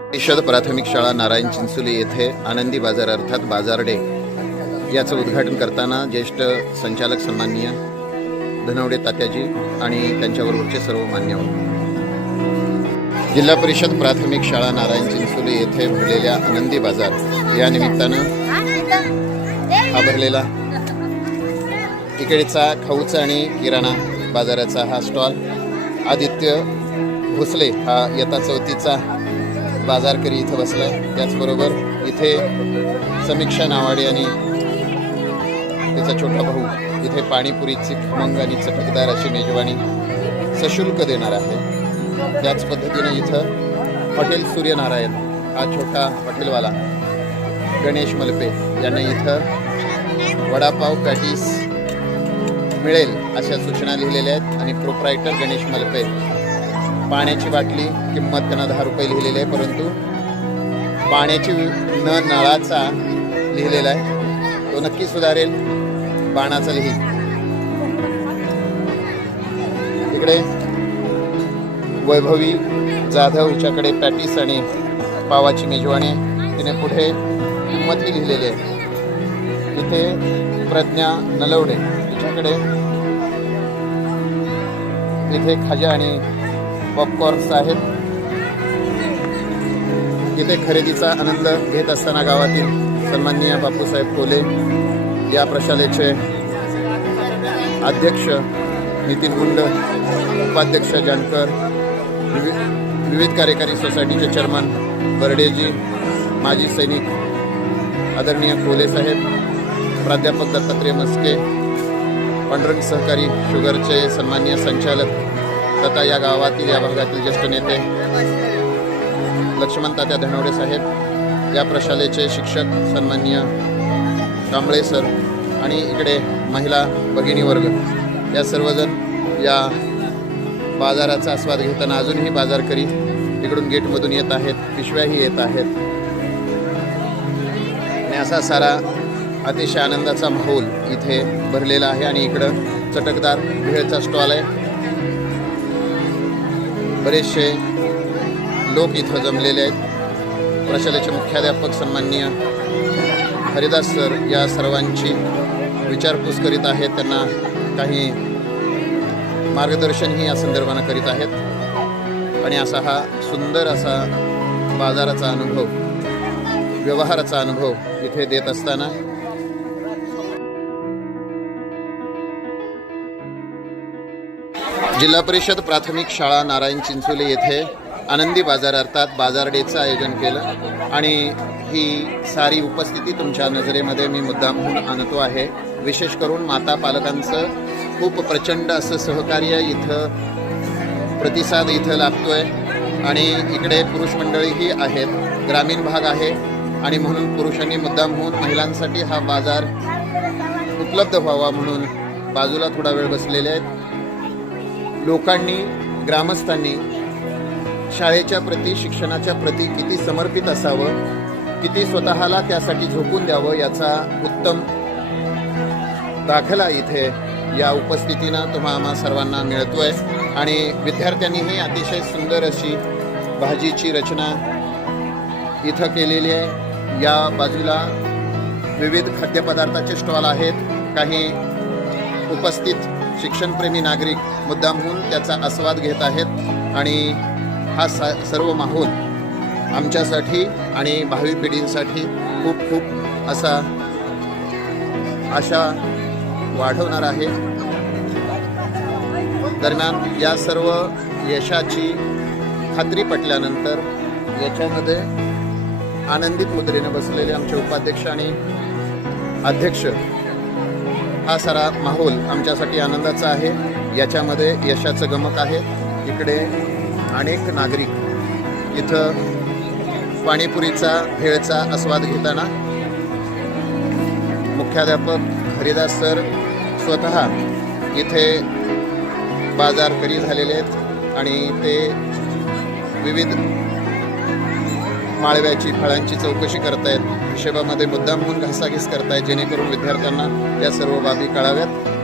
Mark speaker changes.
Speaker 1: परिषद प्राथमिक शाळा नारायण चिंचोली येथे आनंदी बाजार अर्थात बाजार डे याचं उद्घाटन करताना ज्येष्ठ संचालक सन्माननीय धनवडे तात्याजी आणि त्यांच्याबरोबरचे सर्व मान्यवर जिल्हा परिषद प्राथमिक शाळा नारायण चिंचोली येथे भरलेल्या आनंदी बाजार या निमित्तानं हा भरलेला इकडेचा खाऊचा आणि किराणा बाजाराचा हा स्टॉल आदित्य भोसले हा यथा चौथीचा बाजारकरी इथं बसलाय. त्याचबरोबर इथे समीक्षा नावाडे आणि त्याचा छोटा भाऊ इथे पाणीपुरीची खमंग आणि चटकदार अशी मेजवानी सशुल्क देणार आहे. त्याच पद्धतीने इथं हॉटेल सूर्यनारायण हा छोटा हॉटेलवाला गणेश मलपे यांना इथं वडापाव पॅटीस मिळेल अशा सूचना लिहिलेल्या आहेत आणि प्रोप्रायटर गणेश मलपे पाण्याची बाटली किंमत त्यांना दहा रुपये लिहिलेली आहे परंतु पाण्याची न नळाचा लिहिलेला आहे. तो नक्की सुधारेल बाणाचा लिही. इकडे वैभवी जाधव हिच्याकडे पॅटीस आणि पावाची मेजवानी तिने पुढे किंमतही लिहिलेली आहे. तिथे प्रज्ञा नलवडे तिच्याकडे इथे खाजा आणि पॉपकॉर्न्स आहेत. इथे खरेदीचा आनंद घेत असताना गावातील सन्माननीय बापूसाहेब कोले या प्रशालेचे अध्यक्ष नितीन गुंड उपाध्यक्ष जानकर विवि- विविध कार्यकारी सोसायटीचे चेअरमन बर्डेजी माजी सैनिक आदरणीय कोले साहेब प्राध्यापक दत्तात्रय मस्के पांडुरंग सहकारी शुगरचे सन्माननीय संचालक तथा या गावातील या भागातील ज्येष्ठ नेते लक्ष्मण तात्या धनवडे साहेब या प्रशालेचे शिक्षक सन्मान्य कांबळे सर आणि इकडे महिला भगिनी वर्ग. या सर्वजण या बाजाराचा आस्वाद घेताना अजूनही बाजारकरी इकडून गेटमधून येत आहेत पिशव्याही येत आहेत. आणि असा सारा अतिशय आनंदाचा माहोल इथे भरलेला आहे आणि इकडं चटकदार भेळचा स्टॉल आहे. बरेचसे लोक इथं जमलेले आहेत. प्रशालेचे मुख्याध्यापक सन्माननीय हरिदास सर या सर्वांची विचारपूस करीत आहेत. त्यांना काही मार्गदर्शनही या संदर्भानं करीत आहेत. आणि असा हा सुंदर असा बाजाराचा अनुभव व्यवहाराचा अनुभव इथे देत असताना जिल्हा परिषद प्राथमिक शाळा नारायण चिंचोली येथे आनंदी बाजार अर्थात बाजार डेचं आयोजन केलं. आणि ही सारी उपस्थिती तुमच्या नजरेमध्ये मी मुद्दामहून आणतो आहे. विशेष करून माता पालकांचं खूप प्रचंड असं सहकार्य इथं प्रतिसाद इथं लाभतोय. आणि इकडे पुरुष मंडळीही आहेत. ग्रामीण भाग आहे. आणि म्हणून पुरुषांनी मुद्दाम होऊन महिलांसाठी हा बाजार उपलब्ध व्हावा म्हणून बाजूला थोडा वेळ बसलेले आहेत. लोकांनी ग्रामस्थांनी शाळेच्या प्रती शिक्षणाच्या प्रती किती समर्पित असावं किती स्वतःला त्यासाठी झोकून द्यावं याचा उत्तम दाखला इथे या उपस्थितीनं तुम्हा आम्हा सर्वांना मिळतोय. आणि विद्यार्थ्यांनीही अतिशय सुंदर अशी भाजीची रचना इथं केलेली आहे. या बाजूला विविध खाद्यपदार्थाचे स्टॉल आहेत. काही उपस्थित शिक्षणप्रेमी नागरिक मुद्दामहून त्याचा आस्वाद घेत आहेत आणि हा सा सर्व माहोल आमच्यासाठी आणि भावी पिढींसाठी खूप खूप असा आशा वाढवणार आहे. दरम्यान या सर्व यशाची खात्री पटल्यानंतर याच्यामध्ये आनंदित मुद्रेने बसलेले आमचे उपाध्यक्ष आणि अध्यक्ष हा सारा माहोल आमच्यासाठी आनंदाचा आहे. याच्यामध्ये यशाचं गमक आहे. इकडे अनेक नागरिक इथं पाणीपुरीचा भेळचा आस्वाद घेताना मुख्याध्यापक हरिदास सर स्वतः इथे बाजारकरी झालेले आहेत आणि ते विविध माळव्याची फळांची चौकशी करतायत. हिशेबामध्ये मुद्दाम घासाघीस करतायत जेणेकरून विद्यार्थ्यांना या सर्व बाबी कळाव्यात.